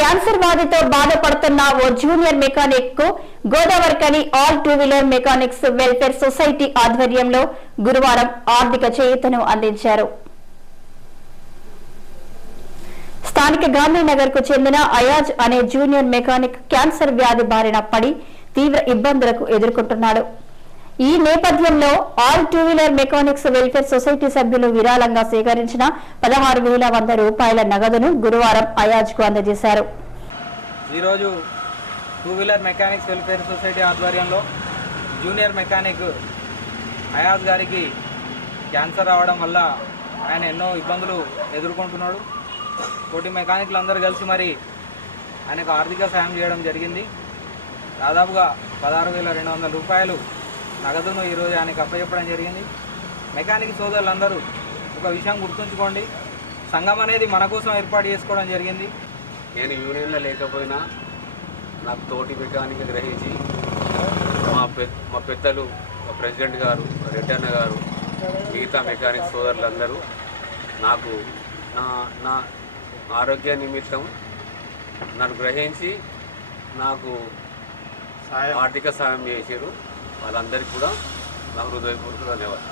Cancer వ్యాధితో బాధపడుతున్న ఓ జూనియర్ మెకానిక్కు Godavarikhani all two wheeler mechanics welfare society ఆధ్వర్యంలో గురువారం ఆర్థిక చేయూతను అందించారు. స్థానిక గాంధీనగర్కు చెందిన అయాజ్ అనే జూనియర్ మెకానిక్ క్యాన్సర్ వ్యాధి బారిన పడి తీవ్ర ఇబ్బందులకు ఎదుర్కొంటున్నాడు. ఈ నేపథ్యంలో all two wheeler mechanics welfare society సభ్యులు విరాళంగా సేకరించిన పదహారు వేల వంద రూపాయల నగదును గురువారం అయాజ్కు అందజేశారు. ఈరోజు two wheeler mechanics welfare society ఆధ్వర్యంలో జూనియర్ మెకానిక్ అయాజ్ గారికి క్యాన్సర్ రావడం వల్ల ఆయన ఎన్నో ఇబ్బందులు ఎదుర్కొంటున్నాడు. కోటి మెకానిక్లు అందరూ కలిసి మరి ఆయనకు ఆర్థిక సాయం చేయడం జరిగింది. దాదాపుగా పదహారు వేల రెండు వందల రూపాయలు నగదును ఈరోజు ఆయనకు అప్పచెప్పడం జరిగింది. మెకానిక్ సోదరులందరూ ఒక విషయం గుర్తుంచుకోండి. సంఘం అనేది మన కోసం ఏర్పాటు చేసుకోవడం జరిగింది. నేను యూనియన్లో లేకపోయినా నాకు తోటి మెకానిక్ గ్రహించి మా పె మా పెద్దలు మా ప్రెసిడెంట్ గారు రెడ్డన్న గారు మిగతా మెకానిక్ సోదరులందరూ నాకు నా నా ఆరోగ్య నిమిత్తం నన్ను గ్రహించి నాకు ఆర్థిక సాయం చేశారు వాళ్ళందరికీ కూడా నా హృదయపూర్వక ధన్యవాదాలు.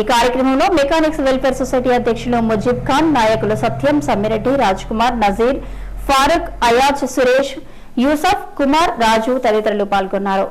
ఈ కార్యక్రమంలో మెకానిక్స్ వెల్ఫేర్ సొసైటీ అధ్యక్షులు ముజీబ్ ఖాన్ నాయకులు సత్యం సమ్మిరెడ్డి రాజ్ కుమార్ నజీర్ ఫారూక్ అయాజ్ సురేష్ యూసఫ్ కుమార్ రాజు తదితరులు పాల్గొన్నారు.